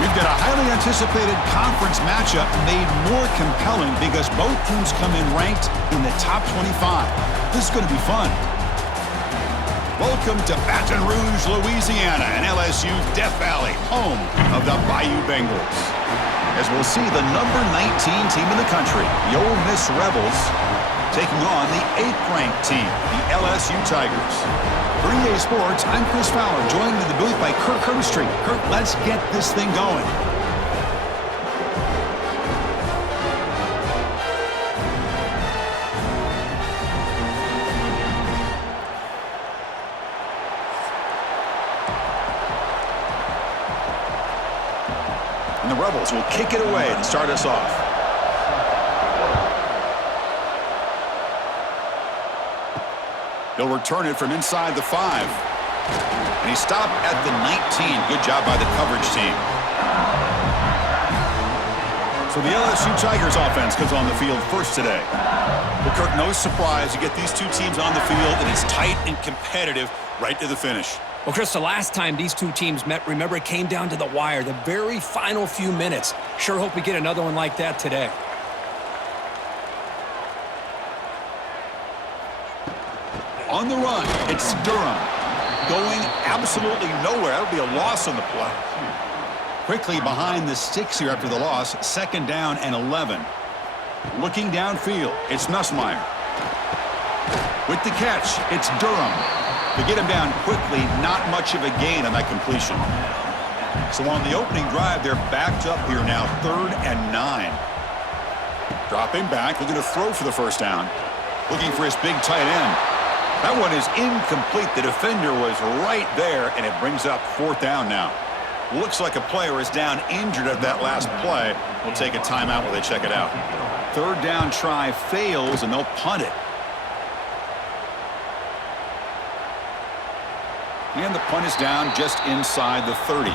We've got a highly anticipated conference matchup made more compelling because both teams come in ranked in the top 25. This is going to be fun. Welcome to Baton Rouge, Louisiana, and LSU's Death Valley, home of the Bayou Bengals. As we'll see the number 19 team in the country, the Ole Miss Rebels, taking on the 8th-ranked team, the LSU Tigers. For EA Sports, I'm Chris Fowler, joined in the booth by Kirk Herbstreit. Kirk, let's get this thing going. And the Rebels will kick it away and start us off. He'll return it from inside the 5. And he stopped at the 19. Good job by the coverage team. So the LSU Tigers offense comes on the field first today. Well, Kirk, no surprise. You get these two teams on the field, and it's tight and competitive right to the finish. Well, Chris, the last time these two teams met, remember, it came down to the wire, the very final few minutes. Sure hope we get another one like that today. On the run, it's Durham. Going absolutely nowhere. That'll be a loss on the play. Quickly behind the sticks here after the loss. 2nd down and 11. Looking downfield, it's Nussmeier. With the catch, it's Durham. To get him down quickly, not much of a gain on that completion. So on the opening drive, they're backed up here now, 3rd and 9. Dropping back, looking to throw for the first down. Looking for his big tight end. That one is incomplete. The defender was right there, and it brings up 4th down now. Looks like a player is down injured at that last play. We'll take a timeout while they check it out. 3rd down try fails, and they'll punt it. And the punt is down just inside the 30.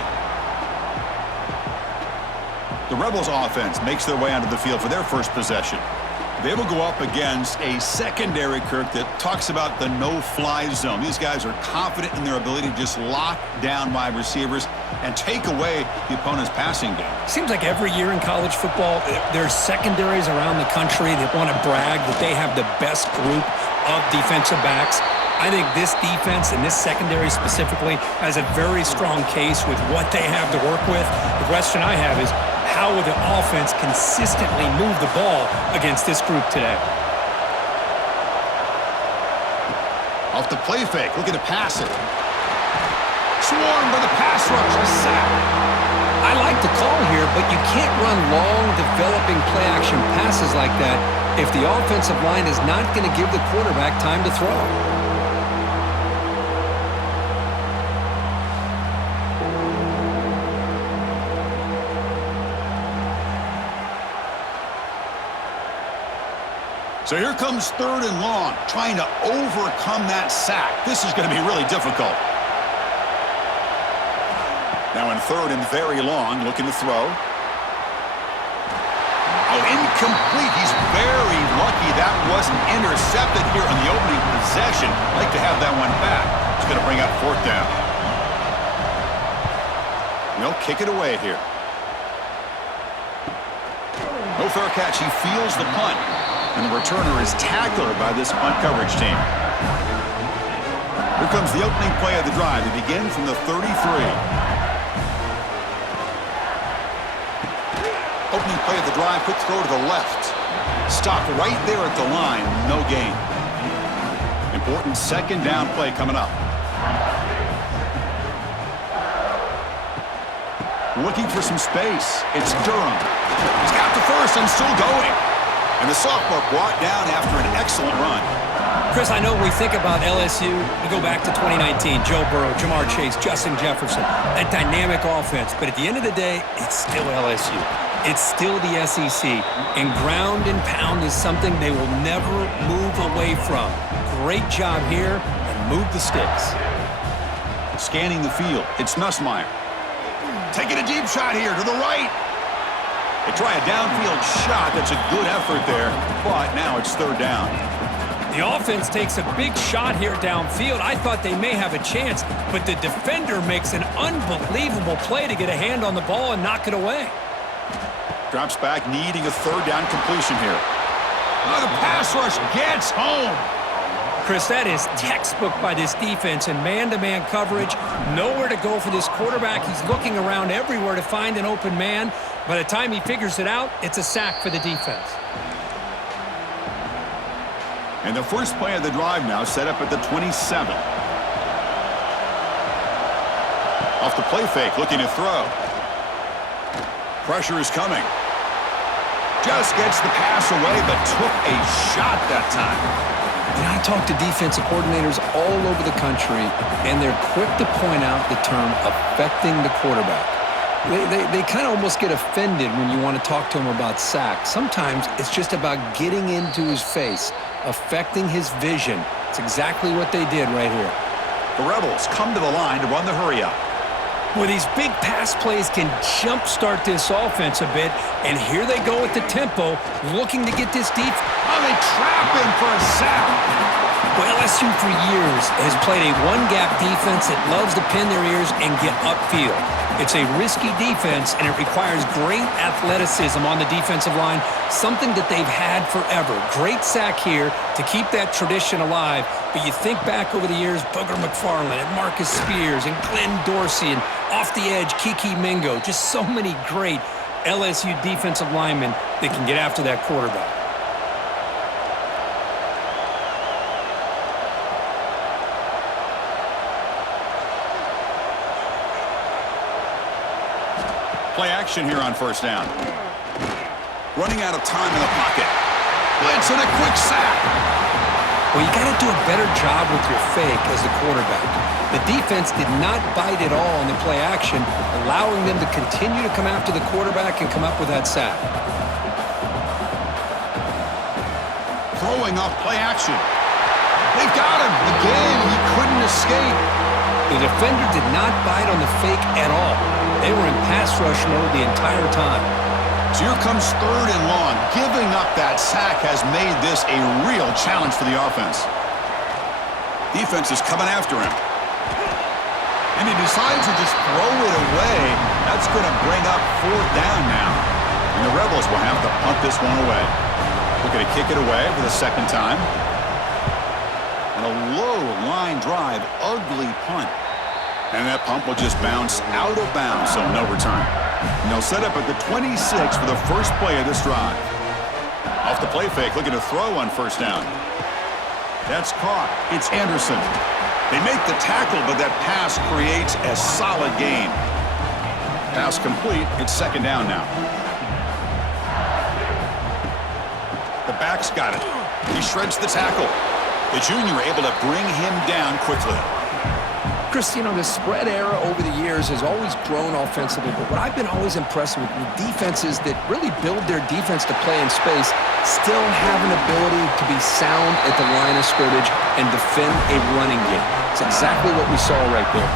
The Rebels offense makes their way onto the field for their first possession. They will go up against a secondary, Kirk, that talks about the no-fly zone. These guys are confident in their ability to just lock down wide receivers and take away the opponent's passing game. Seems like every year in college football, there's secondaries around the country that want to brag that they have the best group of defensive backs. I think this defense and this secondary specifically has a very strong case with what they have to work with. The question I have is, how will the offense consistently move the ball against this group today? Off the play fake, looking to pass it. Swarmed by the pass rush, a sack. I like the call here, but you can't run long, developing play-action passes like that if the offensive line is not going to give the quarterback time to throw. So here comes 3rd and long, trying to overcome that sack. This is going to be really difficult. Now in 3rd and very long, looking to throw. Oh, incomplete. He's very lucky that wasn't intercepted here on the opening possession. Like to have that one back. It's going to bring up 4th down. They'll kick it away here. No fair catch. He feels the punt. And the returner is tackled by this punt coverage team. Here comes the opening play of the drive. They begin from the 33. Opening play of the drive, quick throw to the left. Stopped right there at the line, no gain. Important 2nd down play coming up. Looking for some space. It's Durham. He's got the first and still going. And the sophomore brought down after an excellent run. Chris, I know when we think about LSU, we go back to 2019, Joe Burrow, Jamar Chase, Justin Jefferson, that dynamic offense. But at the end of the day, it's still LSU. It's still the SEC. And ground and pound is something they will never move away from. Great job here, and move the sticks. Scanning the field, it's Nussmeier. Taking a deep shot here to the right. They try a downfield shot. That's a good effort there, but now it's 3rd down. The offense takes a big shot here downfield. I thought they may have a chance, but the defender makes an unbelievable play to get a hand on the ball and knock it away. Drops back, needing a third down completion here. Oh, the pass rush gets home. Chris, that is textbook by this defense in man-to-man coverage. Nowhere to go for this quarterback. He's looking around everywhere to find an open man. By the time he figures it out, it's a sack for the defense. And the first play of the drive now set up at the 27. Off the play fake, looking to throw. Pressure is coming. Just gets the pass away, but took a shot that time. And I talk to defensive coordinators all over the country, and they're quick to point out the term affecting the quarterback. They kind of almost get offended when you want to talk to them about sacks. Sometimes it's just about getting into his face, affecting his vision. It's exactly what they did right here. The Rebels come to the line to run the hurry-up. Well, these big pass plays can jumpstart this offense a bit, and here they go with the tempo, looking to get this deep. Oh, they trap him for a sack. Well, LSU for years has played a one-gap defense that loves to pin their ears and get upfield. It's a risky defense, and it requires great athleticism on the defensive line, something that they've had forever. Great sack here to keep that tradition alive. But you think back over the years, Booger McFarland and Marcus Spears and Glenn Dorsey and off the edge, Kiki Mingo. Just so many great LSU defensive linemen that can get after that quarterback. Play action here on first down. Running out of time in the pocket. Blitz and a quick sack. Well, you got to do a better job with your fake as the quarterback. The defense did not bite at all on the play action, allowing them to continue to come after the quarterback and come up with that sack. Throwing off play action. They've got him. Again, he couldn't escape. The defender did not bite on the fake at all. They were in pass rush mode the entire time. So here comes third and long. Giving up that sack has made this a real challenge for the offense. Defense is coming after him. And he decides to just throw it away. That's going to bring up fourth down now. And the Rebels will have to punt this one away. Looking to kick it away for the second time. And a low line drive, ugly punt. And that punt will just bounce out of bounds, so no return. And they'll set up at the 26 for the first play of this drive. Off the play fake, looking to throw on first down. That's caught. It's Anderson. They make the tackle, but that pass creates a solid gain. Pass complete. It's second down now. The back's got it. He shreds the tackle. The junior able to bring him down quickly. Chris, you know, the spread era over the years has always grown offensively, but what I've been always impressed with defenses that really build their defense to play in space still have an ability to be sound at the line of scrimmage and defend a running game. It's exactly what we saw right there.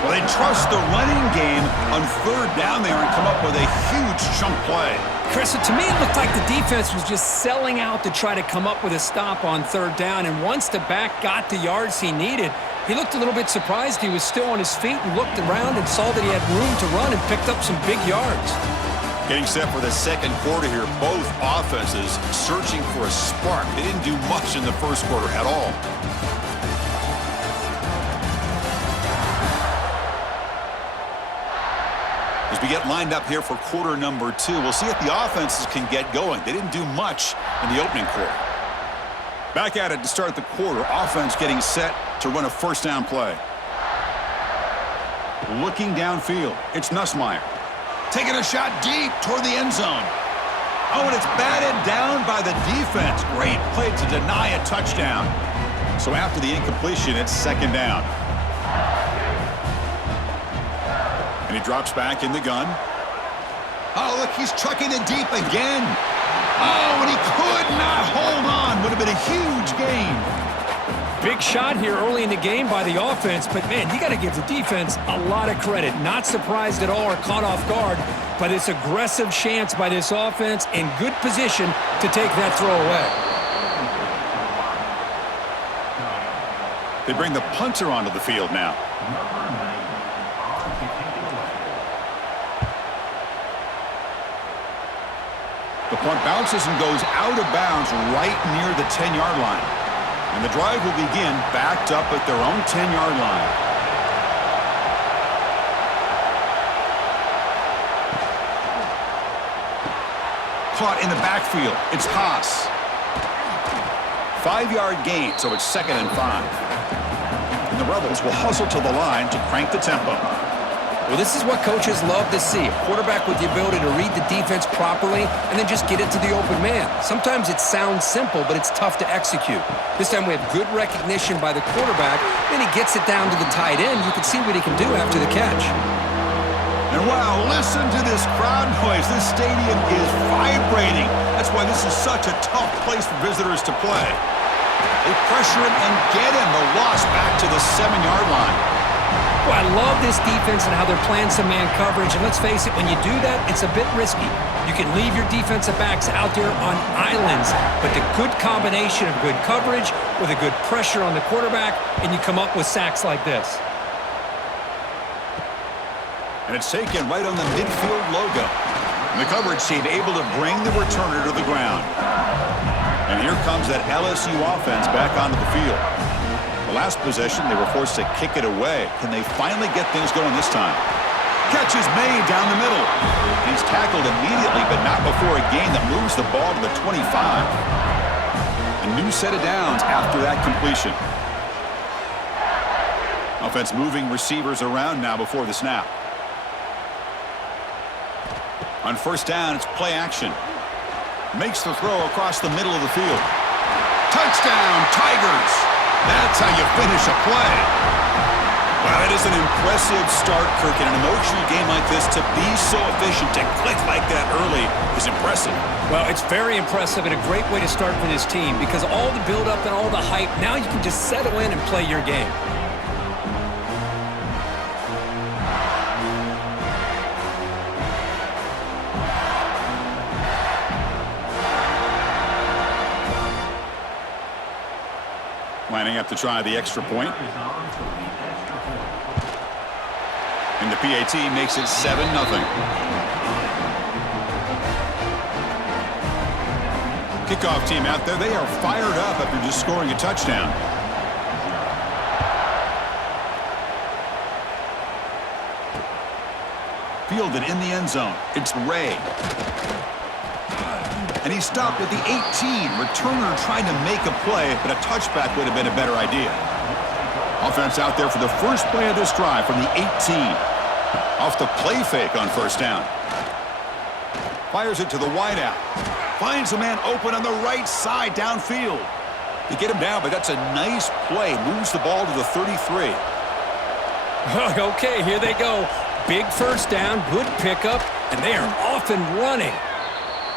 Well, they trust the running game on third down there and come up with a huge chunk play. Chris, to me, it looked like the defense was just selling out to try to come up with a stop on third down, and once the back got the yards he needed, he looked a little bit surprised. He was still on his feet and looked around and saw that he had room to run and picked up some big yards. Getting set for the second quarter here, both offenses searching for a spark. They didn't do much in the first quarter at all. As we get lined up here for quarter number 2, we'll see if the offenses can get going. They didn't do much in the opening quarter. Back at it to start the quarter. Offense getting set to run a first down play. Looking downfield. It's Nussmeier. Taking a shot deep toward the end zone. Oh, and it's batted down by the defense. Great play to deny a touchdown. So after the incompletion, it's second down. And he drops back in the gun. Oh, look, he's chucking it deep again. Oh, and he could not hold on. Would have been a huge gain. Big shot here early in the game by the offense, but, man, you got to give the defense a lot of credit. Not surprised at all or caught off guard by this aggressive chance by this offense in good position to take that throw away. They bring the punter onto the field now. The punt bounces and goes out of bounds right near the 10-yard line. And the drive will begin backed up at their own 10-yard line. Caught in the backfield. It's Haas. 5-yard gain, so it's 2nd and 5. And the Rebels will hustle to the line to crank the tempo. Well, this is what coaches love to see. A quarterback with the ability to read the defense properly and then just get it to the open man. Sometimes it sounds simple, but it's tough to execute. This time we have good recognition by the quarterback, then he gets it down to the tight end. You can see what he can do after the catch. And wow, listen to this crowd noise. This stadium is vibrating. That's why this is such a tough place for visitors to play. They pressure him and get him. The loss back to the 7-yard line. Well, I love this defense and how they're playing some man coverage. And let's face it, when you do that, it's a bit risky. You can leave your defensive backs out there on islands, but the good combination of good coverage with a good pressure on the quarterback, and you come up with sacks like this. And it's taken right on the midfield logo. And the coverage team able to bring the returner to the ground. And here comes that LSU offense back onto the field. The last possession, they were forced to kick it away. Can they finally get things going this time? Catch is made down the middle. He's tackled immediately, but not before a gain that moves the ball to the 25. A new set of downs after that completion. Offense moving receivers around now before the snap. On 1st down, it's play action. Makes the throw across the middle of the field. Touchdown, Tigers! That's how you finish a play. Wow, that is an impressive start, Kirk. In an emotional game like this, to be so efficient, to click like that early is impressive. Well, it's very impressive and a great way to start for this team because all the build-up and all the hype, now you can just settle in and play your game. Lining up to try the extra point. And the PAT makes it 7-0. Kickoff team out there, they are fired up after just scoring a touchdown. Fielded in the end zone. It's Ray. And he stopped at the 18. Returner trying to make a play, but a touchback would have been a better idea. Offense out there for the first play of this drive from the 18. Off the play fake on 1st down. Fires it to the wideout. Finds a man open on the right side downfield. They get him down, but that's a nice play. Moves the ball to the 33. Okay, here they go. Big 1st down, good pickup, and they are off and running.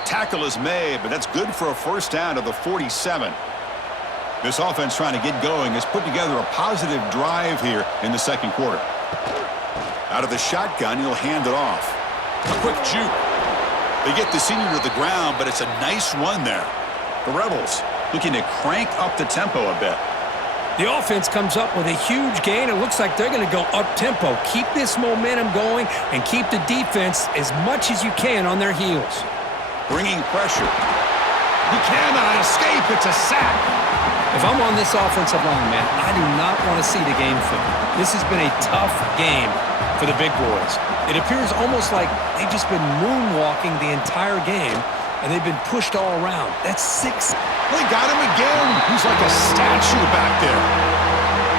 Tackle is made, but that's good for a 1st down to the 47. This offense trying to get going has put together a positive drive here in the 2nd quarter. Out of the shotgun, he'll hand it off. A quick juke. They get the senior to the ground, but it's a nice run there. The Rebels looking to crank up the tempo a bit. The offense comes up with a huge gain. It looks like they're going to go up-tempo. Keep this momentum going and keep the defense as much as you can on their heels. Bringing pressure. He cannot escape. It's a sack. If I'm on this offensive line, man, I do not want to see the game film. This has been a tough game for the big boys. It appears almost like they've just been moonwalking the entire game, and they've been pushed all around. That's 6. They got him again. He's like a statue back there.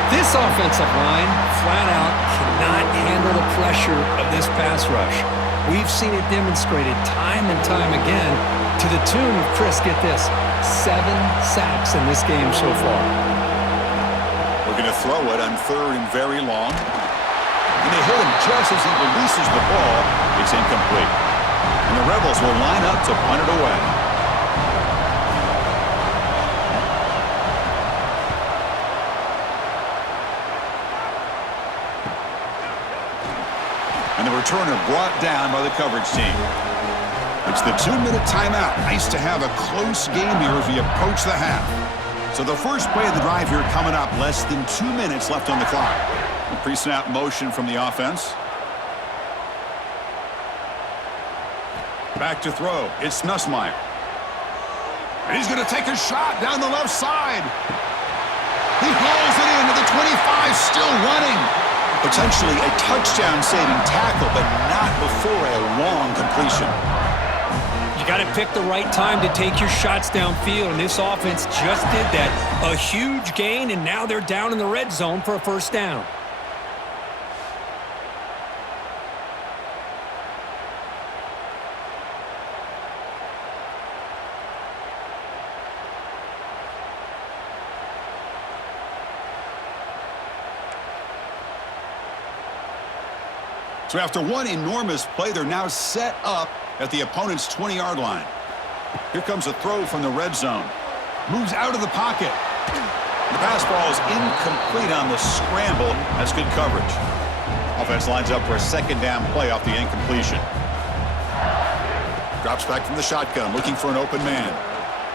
This offensive line, flat out, cannot handle the pressure of this pass rush. We've seen it demonstrated time and time again to the tune of, Chris, get this, 7 sacks in this game so far. We're going to throw it on 3rd and very long. And they hit him just as he releases the ball. It's incomplete. And the Rebels will line up to punt it away. And the returner brought down by the coverage team. It's the 2-minute timeout. Nice to have a close game here as we approach the half. So the first play of the drive here coming up, less than 2 minutes left on the clock. Pre-snap motion from the offense. Back to throw. It's Nussmeier. And he's going to take a shot down the left side. He hauls it into the 25, still running. Potentially a touchdown-saving tackle, but not before a long completion. You got to pick the right time to take your shots downfield, and this offense just did that. A huge gain, and now they're down in the red zone for a first down. So after one enormous play, they're now set up at the opponent's 20-yard line. Here comes a throw from the red zone. Moves out of the pocket. The pass ball is incomplete on the scramble. That's good coverage. Offense lines up for a second down play off the incompletion. Drops back from the shotgun, looking for an open man.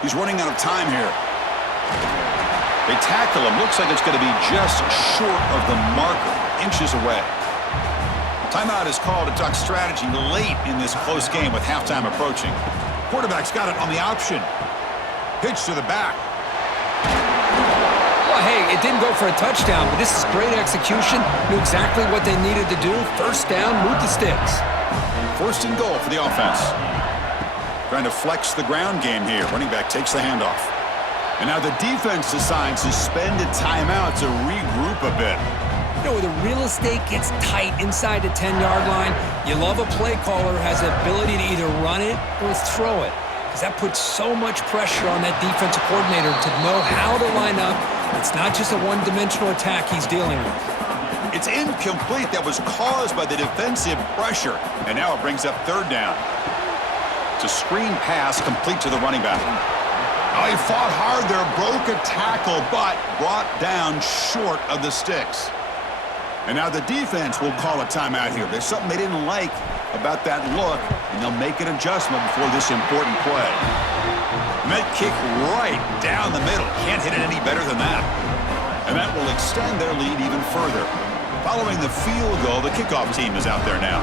He's running out of time here. They tackle him. Looks like it's going to be just short of the marker, inches away. Timeout is called to talk strategy late in this close game with halftime approaching. Quarterback's got it on the option. Pitch to the back. Well, hey, it didn't go for a touchdown, but this is great execution. Knew exactly what they needed to do. First down, move the sticks. First and goal for the offense. Trying to flex the ground game here. Running back takes the handoff. And now the defense decides to spend a timeout to regroup a bit. You know, where the real estate gets tight inside the 10-yard line, you love a play caller who has the ability to either run it or throw it, because that puts so much pressure on that defensive coordinator to know how to line up. It's not just a one-dimensional attack he's dealing with. It's incomplete. That was caused by the defensive pressure, and now it brings up third down. It's a screen pass complete to the running back. Oh, he fought hard there, broke a tackle, but brought down short of the sticks. And now the defense will call a timeout here. There's something they didn't like about that look, and they'll make an adjustment before this important play. And that kick right down the middle. Can't hit it any better than that. And that will extend their lead even further. Following the field goal, the kickoff team is out there now.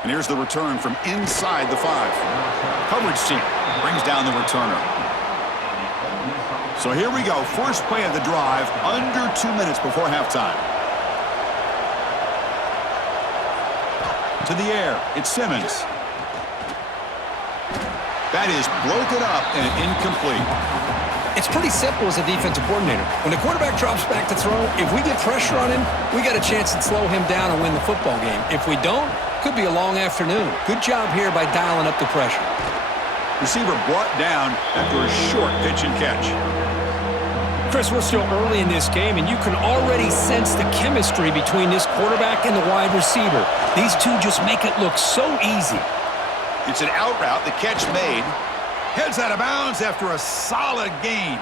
And here's the return from inside the 5. Coverage team brings down the returner. So here we go. First play of the drive, under 2 minutes before halftime. To the air, it's Simmons. That is broken up and incomplete. It's pretty simple as a defensive coordinator. When the quarterback drops back to throw, if we get pressure on him, we got a chance to slow him down and win the football game. If we don't, could be a long afternoon. Good job here by dialing up the pressure. Receiver brought down after a short pitch and catch. Chris, we're still early in this game, and you can already sense the chemistry between this quarterback and the wide receiver. These two just make it look so easy. It's an out route. The catch made. Heads out of bounds after a solid gain.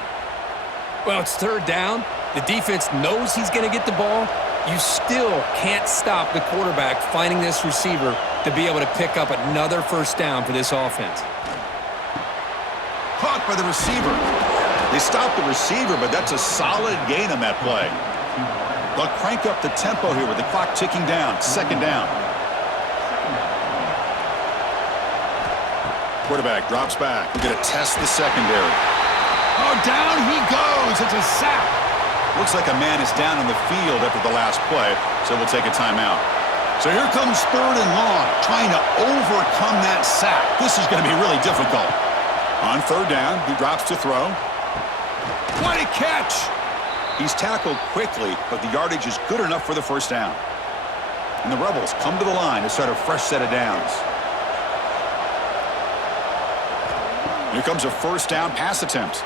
Well, it's third down. The defense knows he's going to get the ball. You still can't stop the quarterback finding this receiver to be able to pick up another first down for this offense. Caught by the receiver. They stopped the receiver, but that's a solid gain on that play. They'll crank up the tempo here with the clock ticking down. Second down. Quarterback drops back. We're going to test the secondary. Oh, down he goes. It's a sack. Looks like a man is down on the field after the last play, so we'll take a timeout. So here comes third and long, trying to overcome that sack. This is going to be really difficult. On third down, he drops to throw. What a catch! He's tackled quickly, but the yardage is good enough for the first down. And the Rebels come to the line to start a fresh set of downs. Here comes a first down pass attempt.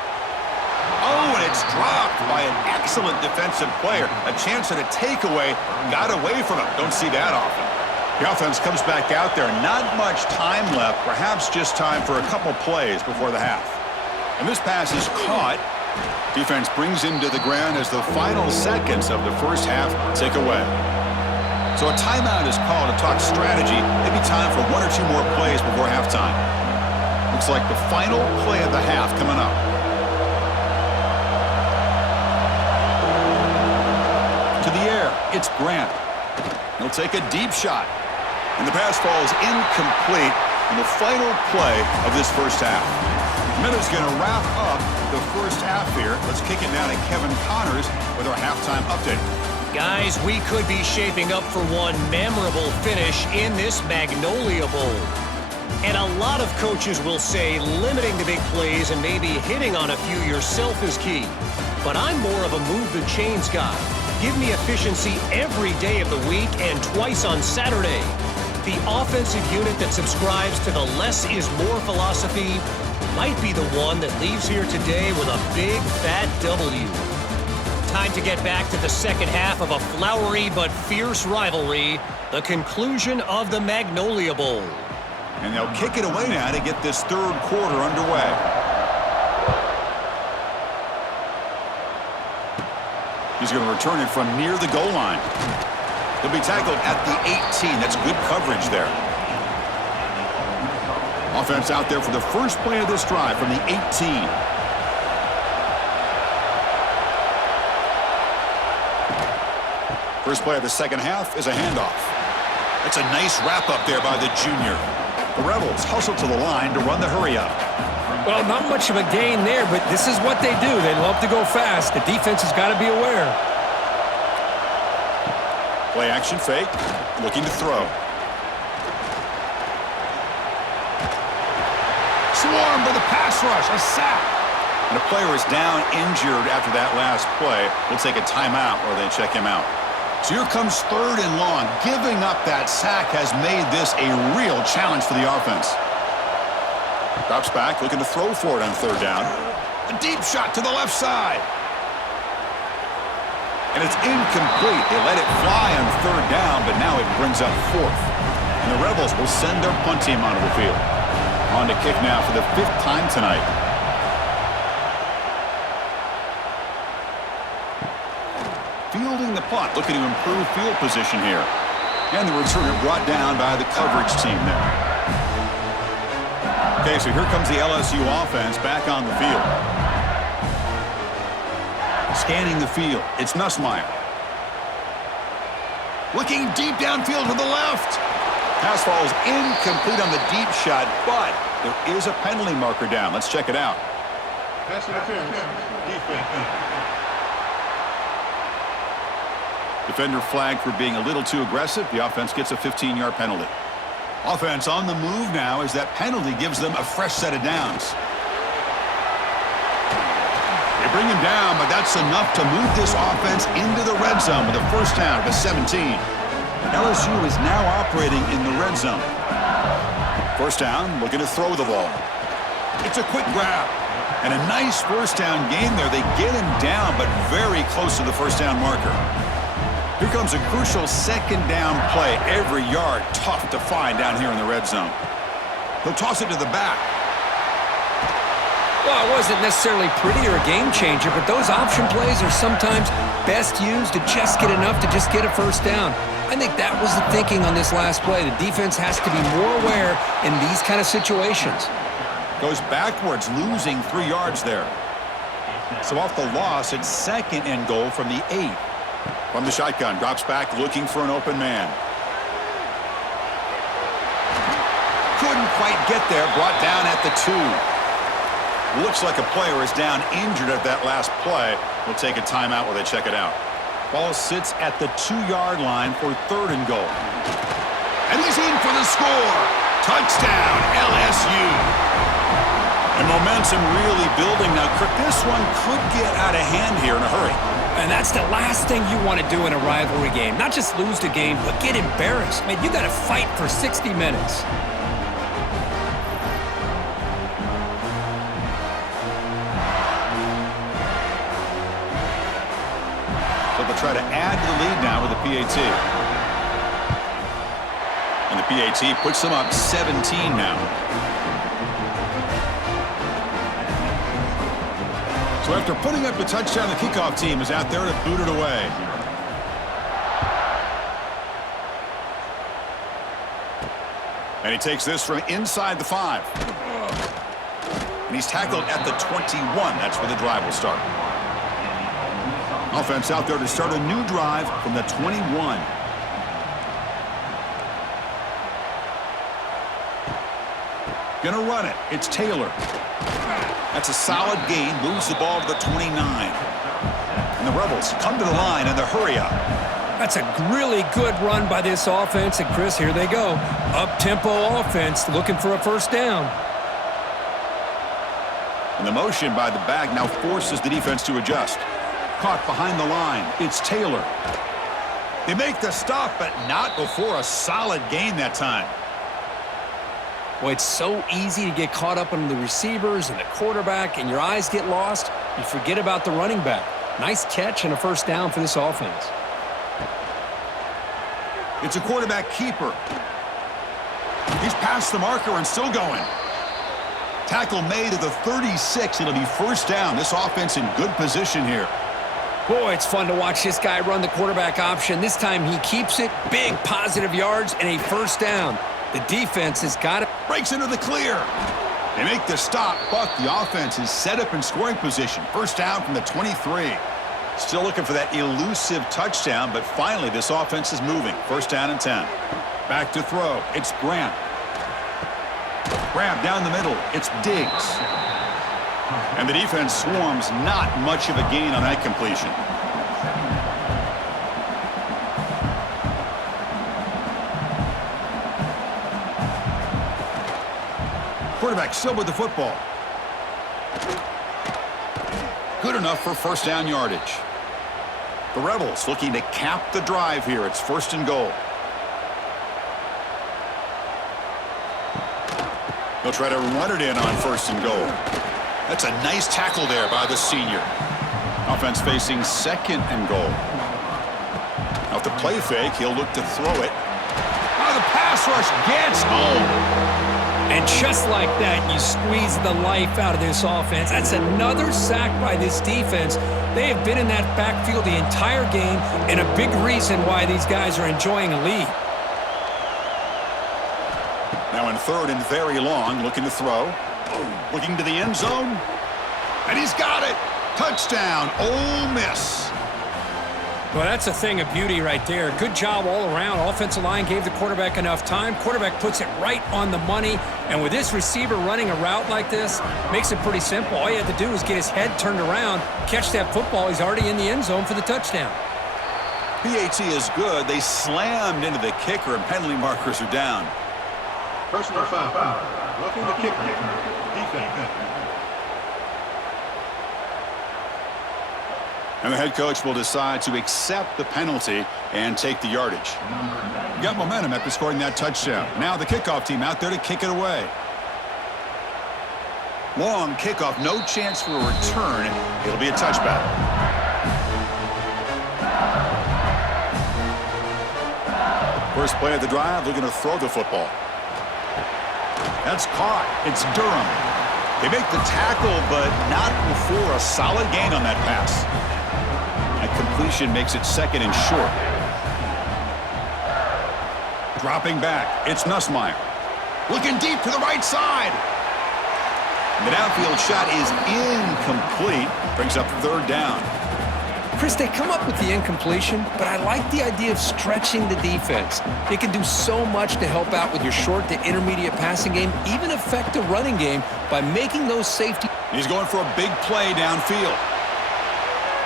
Oh, and it's dropped by an excellent defensive player. A chance at a takeaway, got away from him. Don't see that often. The offense comes back out there. Not much time left. Perhaps just time for a couple plays before the half. And this pass is caught. Defense brings him to the ground as the final seconds of the first half tick away. So a timeout is called to talk strategy. Maybe time for one or two more plays before halftime. Looks like the final play of the half coming up. To the air, it's Grant. He'll take a deep shot. And the pass falls incomplete in the final play of this first half. Miller's going to wrap up the first half here. Let's kick it down to Kevin Connors with our halftime update. Guys, we could be shaping up for one memorable finish in this Magnolia Bowl. And a lot of coaches will say limiting the big plays and maybe hitting on a few yourself is key. But I'm more of a move the chains guy. Give me efficiency every day of the week and twice on Saturday. The offensive unit that subscribes to the less is more philosophy might be the one that leaves here today with a big fat W. Time to get back to the second half of a flowery but fierce rivalry, the conclusion of the Magnolia Bowl. And they'll kick it away now to get this third quarter underway. He's going to return it from near the goal line. He'll be tackled at the 18. That's good coverage there. Offense out there for the first play of this drive from the 18. First play of the second half is a handoff. It's a nice wrap-up there by the junior. The Rebels hustle to the line to run the hurry-up. Well, not much of a gain there, but this is what they do. They love to go fast. The defense has got to be aware. Play action fake, looking to throw. Swarmed by the pass rush, a sack. And a player is down injured after that last play. We'll take a timeout or they check him out. So here comes third and long. Giving up that sack has made this a real challenge for the offense. Drops back, looking to throw for it on third down. A deep shot to the left side. And it's incomplete. They let it fly on third down, but now it brings up fourth. And the Rebels will send their punt team onto the field. On to kick now for the fifth time tonight. Fielding the punt, looking to improve field position here. And the returner brought down by the coverage team there. Okay, so here comes the LSU offense back on the field. Scanning the field, it's Nussmeier. Looking deep downfield to the left. Pass falls incomplete on the deep shot, but there is a penalty marker down. Let's check it out. Pass interference, defense. Defender flagged for being a little too aggressive. The offense gets a 15-yard penalty. Offense on the move now as that penalty gives them a fresh set of downs. They bring him down, but that's enough to move this offense into the red zone with a first down at the 17. LSU is now operating in the red zone. First down, looking to throw the ball. It's a quick grab. And a nice first down game there. They get him down, but very close to the first down marker. Here comes a crucial second down play. Every yard tough to find down here in the red zone. He'll toss it to the back. Well, it wasn't necessarily pretty or a game changer, but those option plays are sometimes best used to just get enough to just get a first down. I think that was the thinking on this last play. The defense has to be more aware in these kind of situations. Goes backwards, losing 3 yards there. So off the loss, it's second and goal from the 8. From the shotgun, drops back, looking for an open man. Couldn't quite get there, brought down at the 2. Looks like a player is down injured at that last play. We'll take a timeout while they check it out. Ball sits at the 2-yard line for third and goal. And he's in for the score. Touchdown, LSU. And momentum really building now. Kirk, this one could get out of hand here in a hurry. And that's the last thing you want to do in a rivalry game. Not just lose the game, but get embarrassed. Man, you got to fight for 60 minutes. So they'll try to add to the lead now with the PAT. And the PAT puts them up 17 now. So after putting up the touchdown, the kickoff team is out there to boot it away. And he takes this from inside the 5. And he's tackled at the 21. That's where the drive will start. Offense out there to start a new drive from the 21. Gonna run it. It's Taylor. That's a solid gain. Moves the ball to the 29. And the Rebels come to the line in the hurry-up. That's a really good run by this offense. And, Chris, here they go. Up-tempo offense looking for a first down. And the motion by the back now forces the defense to adjust. Caught behind the line. It's Taylor. They make the stop, but not before a solid gain that time. Well, it's so easy to get caught up on the receivers and the quarterback, and your eyes get lost. You forget about the running back. Nice catch and a first down for this offense. It's a quarterback keeper. He's past the marker and still going. Tackle made at the 36. It'll be first down. This offense in good position here. Boy, it's fun to watch this guy run the quarterback option. This time he keeps it. Big positive yards and a first down. The defense has got it. Breaks into the clear. They make the stop, but the offense is set up in scoring position. First down from the 23. Still looking for that elusive touchdown, but finally this offense is moving. First down and 10. Back to throw. It's Grant. Grab down the middle. It's Diggs. And the defense swarms. Not much of a gain on that completion. Quarterback still with the football. Good enough for first down yardage. The Rebels looking to cap the drive here. It's first and goal. They'll try to run it in on first and goal. That's a nice tackle there by the senior. Offense facing second and goal. Now with the play fake, he'll look to throw it. Oh, the pass rush gets home. And just like that, you squeeze the life out of this offense. That's another sack by this defense. They have been in that backfield the entire game, and a big reason why these guys are enjoying a lead. Now in third and very long, looking to throw. Looking to the end zone. And he's got it. Touchdown, Ole Miss. Well, that's a thing of beauty right there. Good job all around. Offensive line gave the quarterback enough time. Quarterback puts it right on the money. And with this receiver running a route like this, makes it pretty simple. All you have to do is get his head turned around, catch that football. He's already in the end zone for the touchdown. PAT is good. They slammed into the kicker, and penalty markers are down. Personal foul. Roughing the kicker. Defense. And the head coach will decide to accept the penalty and take the yardage. Got momentum after scoring that touchdown. Now the kickoff team out there to kick it away. Long kickoff, no chance for a return. It'll be a touchback. First play of the drive, looking to throw the football. That's caught. It's Durham. They make the tackle, but not before a solid gain on that pass. That completion makes it second and short. Dropping back, it's Nussmeier. Looking deep to the right side. And the downfield shot is incomplete. Brings up third down. Chris, they come up with the incompletion, but I like the idea of stretching the defense. They can do so much to help out with your short to intermediate passing game, even affect the running game by making those safety. He's going for a big play downfield.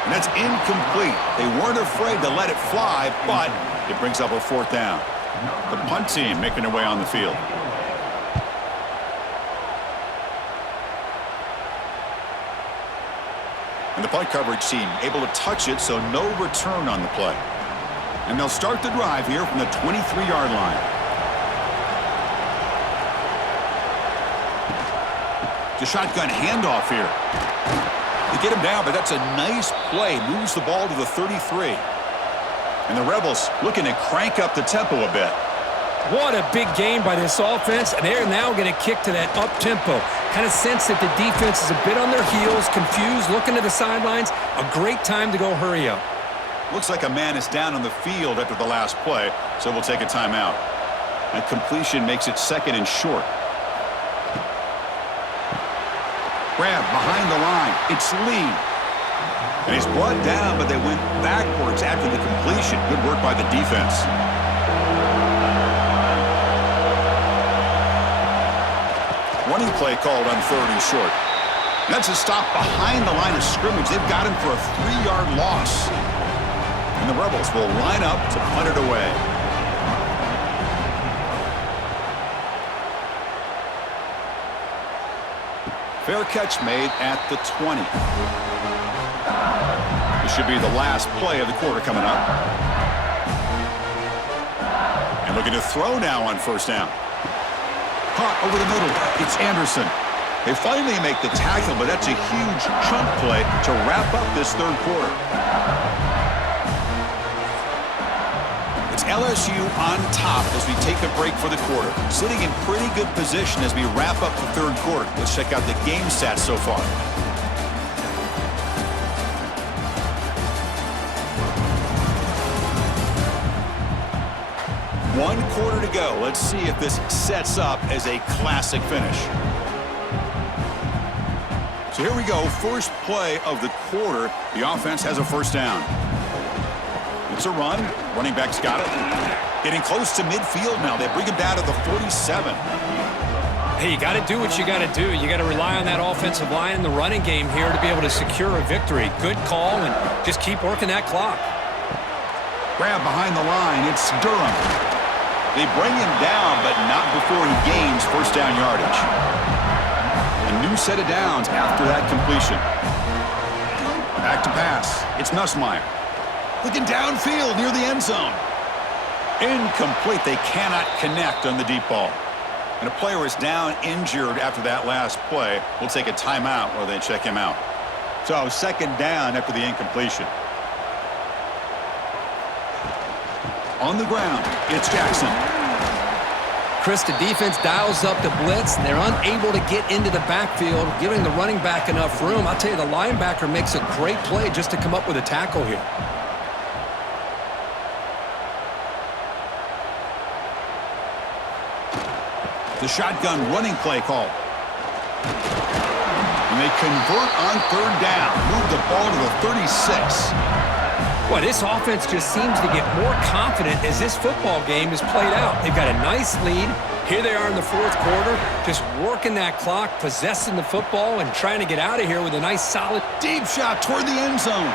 And that's incomplete. They weren't afraid to let it fly, but it brings up a fourth down. The punt team making their way on the field. And the punt coverage team able to touch it, so no return on the play. And they'll start the drive here from the 23-yard line. It's a shotgun handoff here. They get him down, but that's a nice play. Moves the ball to the 33. And the Rebels looking to crank up the tempo a bit. What a big game by this offense, and they're now going to kick to that up-tempo. Kind of sense that the defense is a bit on their heels, confused, looking to the sidelines. A great time to go hurry up. Looks like a man is down on the field after the last play, so we'll take a timeout. That completion makes it second and short. Grab behind the line. It's Lee. And he's brought down, but they went backwards after the completion. Good work by the defense. Running play called on 3rd and short. That's a stop behind the line of scrimmage. They've got him for a 3-yard loss. And the Rebels will line up to punt it away. Fair catch made at the 20. This should be the last play of the quarter coming up. And looking to throw now on 1st down. Caught over the middle. It's Anderson. They finally make the tackle, but that's a huge chunk play to wrap up this 3rd quarter. It's LSU on top as we take a break for the quarter. Sitting in pretty good position as we wrap up the 3rd quarter. Let's check out the game stats so far. One quarter to go. Let's see if this sets up as a classic finish. So here we go. First play of the quarter. The offense has a 1st down. It's a run. Running back's got it. Getting close to midfield now. They bring him down to the 47. Hey, you got to do what you got to do. You got to rely on that offensive line in the running game here to be able to secure a victory. Good call, and just keep working that clock. Grab behind the line. It's Durham. They bring him down, but not before he gains 1st down yardage. A new set of downs after that completion. Back to pass. It's Nussmeier. Looking downfield near the end zone. Incomplete. They cannot connect on the deep ball. And a player is down injured after that last play. We'll take a timeout while they check him out. So 2nd down after the incompletion. On the ground, it's Jackson. Chris, the defense dials up the blitz. They're unable to get into the backfield, giving the running back enough room. I'll tell you, the linebacker makes a great play just to come up with a tackle here. The shotgun running play call. And they convert on 3rd down. Move the ball to the 36. Well, this offense just seems to get more confident as this football game is played out. They've got a nice lead. Here they are in the 4th quarter, just working that clock, possessing the football, and trying to get out of here with a nice, solid Deep shot toward the end zone.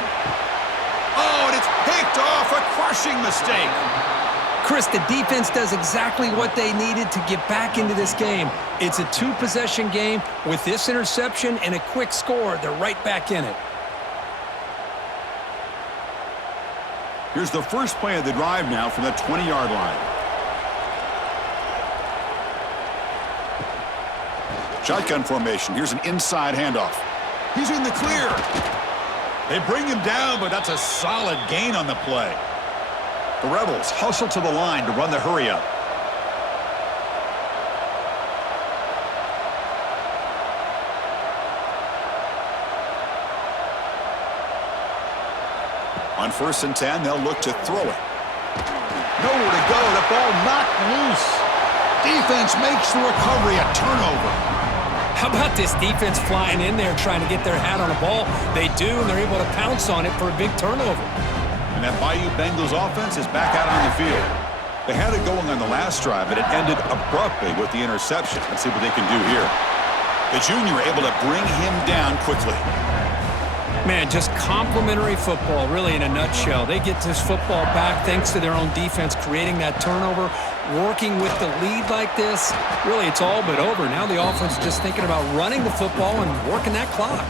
Oh, and it's picked off. A crushing mistake. Chris, the defense does exactly what they needed to get back into this game. It's a 2-possession game. With this interception and a quick score, they're right back in it. Here's the first play of the drive now from the 20-yard line. Shotgun formation. Here's an inside handoff. He's in the clear. They bring him down, but that's a solid gain on the play. The Rebels hustle to the line to run the hurry-up. On 1st and 10, they'll look to throw it. Nowhere to go. The ball knocked loose. Defense makes the recovery, a turnover. How about this defense flying in there trying to get their hat on the ball? They do, and they're able to pounce on it for a big turnover. And that Bayou Bengals offense is back out on the field. They had it going on the last drive, but it ended abruptly with the interception. Let's see what they can do here. The junior able to bring him down quickly. Man, just complimentary football, really, in a nutshell. They get this football back thanks to their own defense, creating that turnover, working with the lead like this. Really, it's all but over. Now the offense is just thinking about running the football and working that clock.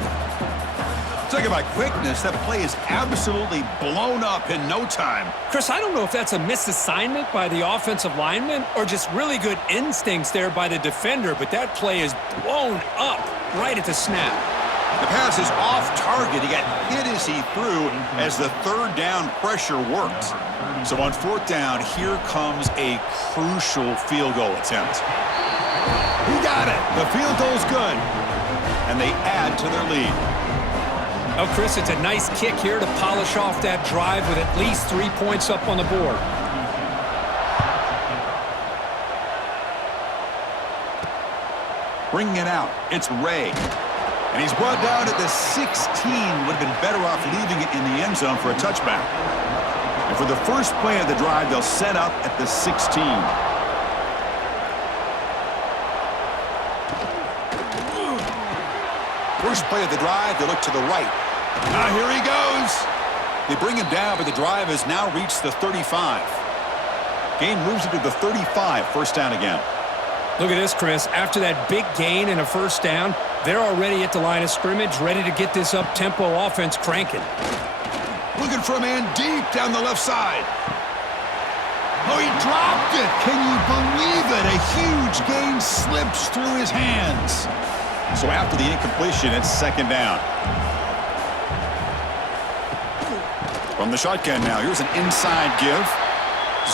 Talking about quickness, that play is absolutely blown up in no time. Chris, I don't know if that's a misassignment by the offensive lineman or just really good instincts there by the defender, but that play is blown up right at the snap. The pass is off target. He got hit as he threw as the 3rd down pressure worked. So on 4th down, here comes a crucial field goal attempt. He got it. The field goal's good. And they add to their lead. Oh, Chris, it's a nice kick here to polish off that drive with at least 3 points up on the board. Bringing it out, it's Ray. And he's brought down at the 16. Would have been better off leaving it in the end zone for a touchback. And for the first play of the drive, they'll set up at the 16. First play of the drive, they look to the right. Here he goes. They bring him down, but the drive has now reached the 35. Game moves it to the 35, first down again. Look at this, Chris. After that big gain and a first down, they're already at the line of scrimmage, ready to get this up-tempo offense cranking. Looking for a man deep down the left side. Oh, he dropped it. Can you believe it? A huge gain slips through his hands. So after the incompletion, it's second down. From the shotgun now, here's an inside give.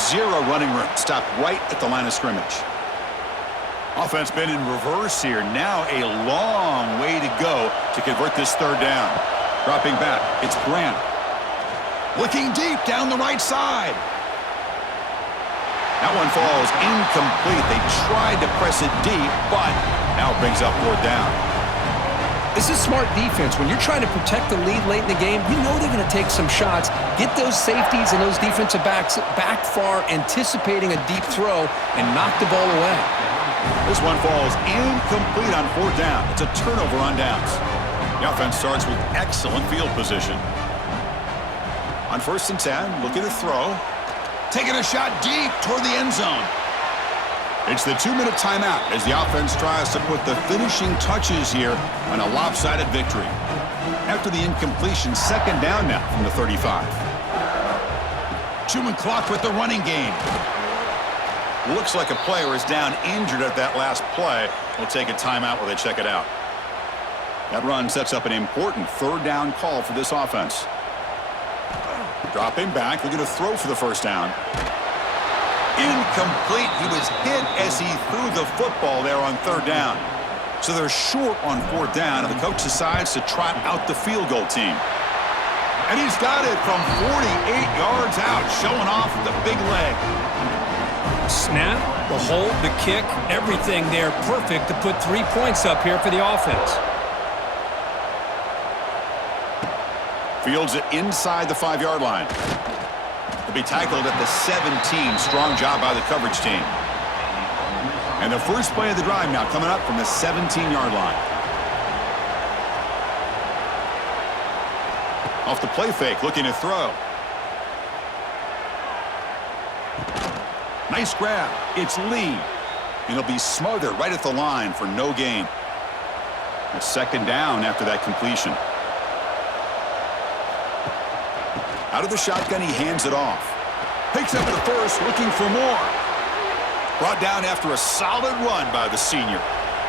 Zero running room. Stopped right at the line of scrimmage. Offense been in reverse here. Now a long way to go to convert this third down. Dropping back, it's Grant. Looking deep down the right side. That one falls incomplete. They tried to press it deep, but now it brings up fourth down. This is smart defense. When you're trying to protect the lead late in the game, you know they're going to take some shots, get those safeties and those defensive backs back far, anticipating a deep throw, and knock the ball away. This one falls incomplete on fourth down. It's a turnover on downs. The offense starts with excellent field position. On first and 10, looking to throw. Taking a shot deep toward the end zone. It's the 2-minute timeout as the offense tries to put the finishing touches here on a lopsided victory. After the incompletion, second down now from the 35. Chewing clock with the running game. Looks like a player is down injured at that last play. We'll take a timeout while they check it out. That run sets up an important third down call for this offense. Dropping back, looking to throw for the first down. Incomplete. He was hit as he threw the football there on third down. So they're short on fourth down, and the coach decides to trot out the field goal team. And he's got it from 48 yards out, showing off the big leg. Snap, the hold, the kick, everything there perfect to put 3 points up here for the offense. Fields it inside the 5-yard line. He'll be tackled at the 17. Strong job by the coverage team. And the first play of the drive now coming up from the 17-yard line. Off the play fake, looking to throw. Nice grab. It's Lee. And he'll be smothered right at the line for no gain. A second down after that completion. Out of the shotgun, he hands it off. Picks up the first, looking for more. Brought down after a solid run by the senior.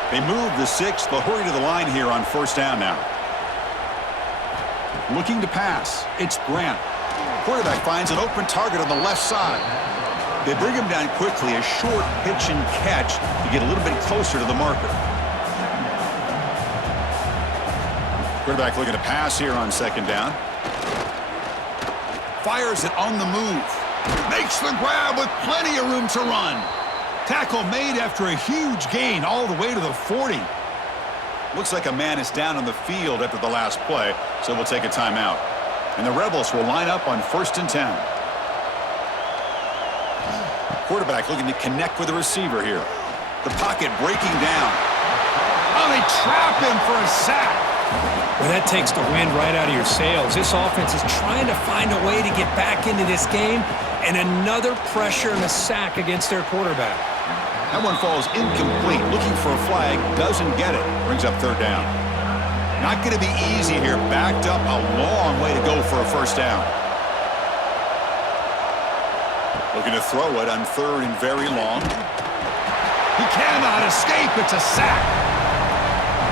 They move the 6th. They'll hurry to the line here on first down now. Looking to pass. It's Grant. Quarterback finds an open target on the left side. They bring him down quickly, a short pitch and catch to get a little bit closer to the marker. Quarterback looking to pass here on second down. Fires it on the move. Makes the grab with plenty of room to run. Tackle made after a huge gain all the way to the 40. Looks like a man is down on the field after the last play, so we'll take a timeout. And the Rebels will line up on first and 10. Quarterback looking to connect with the receiver here. The pocket breaking down. Oh, they trap him for a sack. Well, that takes the wind right out of your sails. This offense is trying to find a way to get back into this game, and another pressure and a sack against their quarterback. That one falls incomplete. Looking for a flag, doesn't get it. Brings up third down. Not going to be easy here. Backed up a long way to go for a first down. Looking to throw it on third and very long. He cannot escape. It's a sack.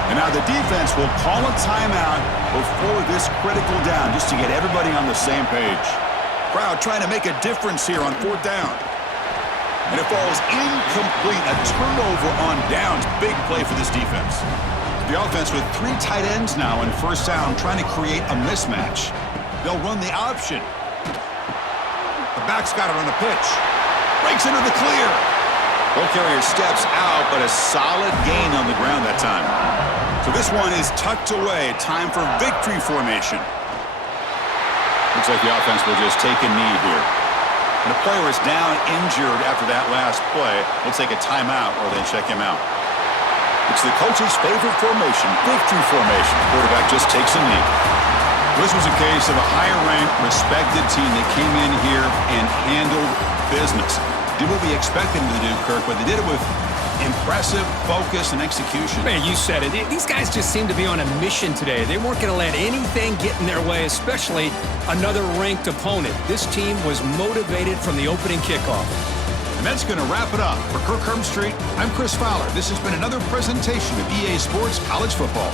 And now the defense will call a timeout before this critical down just to get everybody on the same page. Crowd trying to make a difference here on fourth down. And it falls incomplete. A turnover on downs. Big play for this defense. The offense with 3 tight ends now in first down trying to create a mismatch. They'll run the option. The back's got it on the pitch. Breaks into the clear. Ball carrier steps out, but a solid gain on the ground that time. So this one is tucked away. Time for victory formation. Looks like the offense will just take a knee here. And a player is down injured after that last play. We'll take a timeout or then check him out. It's the coach's favorite formation, victory formation. The quarterback just takes a knee. This was a case of a higher-ranked, respected team that came in here and handled business. Did what we expected them to do, Kirk, but they did it with impressive focus and execution. Man, you said it. These guys just seem to be on a mission today. They weren't going to let anything get in their way, especially another ranked opponent. This team was motivated from the opening kickoff. And that's going to wrap it up. For Kirk Street, I'm Chris Fowler. This has been another presentation of EA Sports College Football.